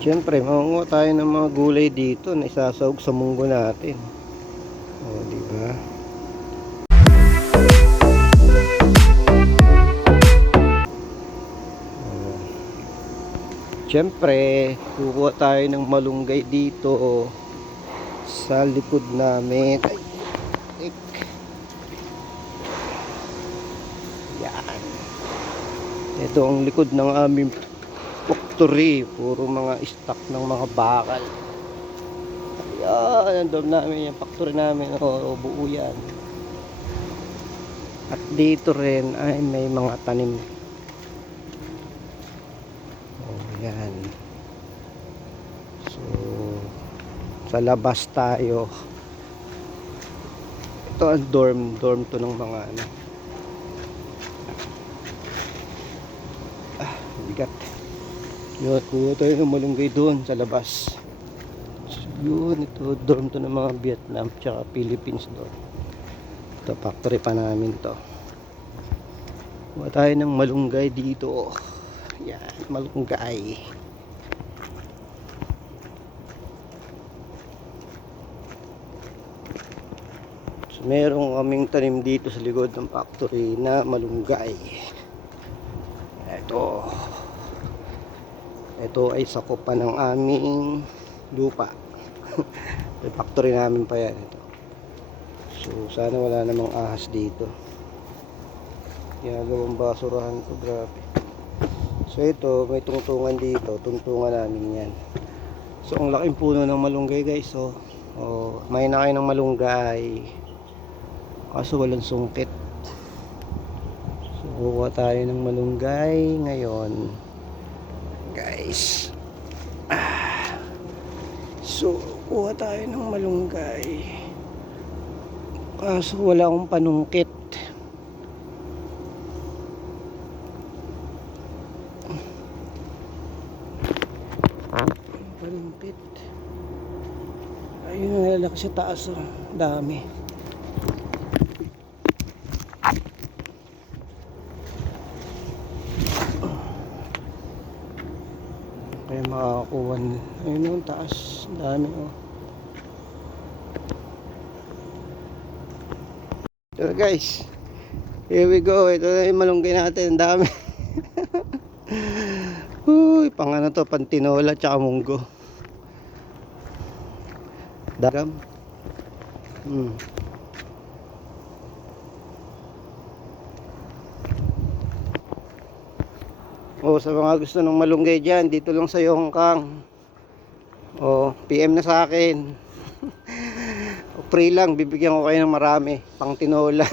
Siyempre, mangunguha tayo ng mga gulay dito na isasawag sa munggo natin. O, di ba? Siyempre, kukuha tayo ng malunggay dito sa likod namin. Ay, ik. Yan. Ito ang likod ng aming factory. Puro mga stock ng mga bakal. Ayan, ang doob namin yung factory namin. O, buo yan. At dito rin ay may mga tanim. Oh, yan. So, sa labas tayo. Ito ang dorm to ng mga ano. Bigat. Yun, kuha tayo ng malunggay doon sa labas. So, yun, ito dorm to ng mga Vietnam tsaka Philippines doon. Ito, factory pa namin to. Kuha tayo ng malunggay dito. Yan, malunggay. So, merong kaming tanim dito sa likod ng factory na malunggay. Ito ay sakop pa ng aming lupa. Yung factory namin pa yan ito. So sana wala namang ahas dito. Ginagawang basurahan ko, grabe. So ito, may tungtungan dito. Tungtungan namin yan. So ang laking puno ng malunggay guys. So, may na kayo ng malunggay. Kaso walang sungkit. So kukuha tayo ng malunggay ngayon guys. So kuha tayo ng malunggay. Kaso wala akong panungkit. Panungkit. Ayun, nalalaki sa taas. Dami. Kaya makakuha. Ayun yung taas. Dami oh. So guys, here we go. Ito na yung malunggay natin. Ang dami. Uy, pang ano to, pantinola tsaka munggo. Dagam. Sa mga gusto ng malunggay dyan, dito lang sa Yongkang. PM na sa akin. Free lang, bibigyan ko kayo ng marami. Pang tinola.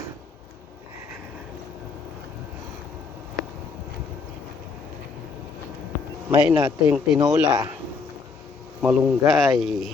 May nating tinola. Malunggay.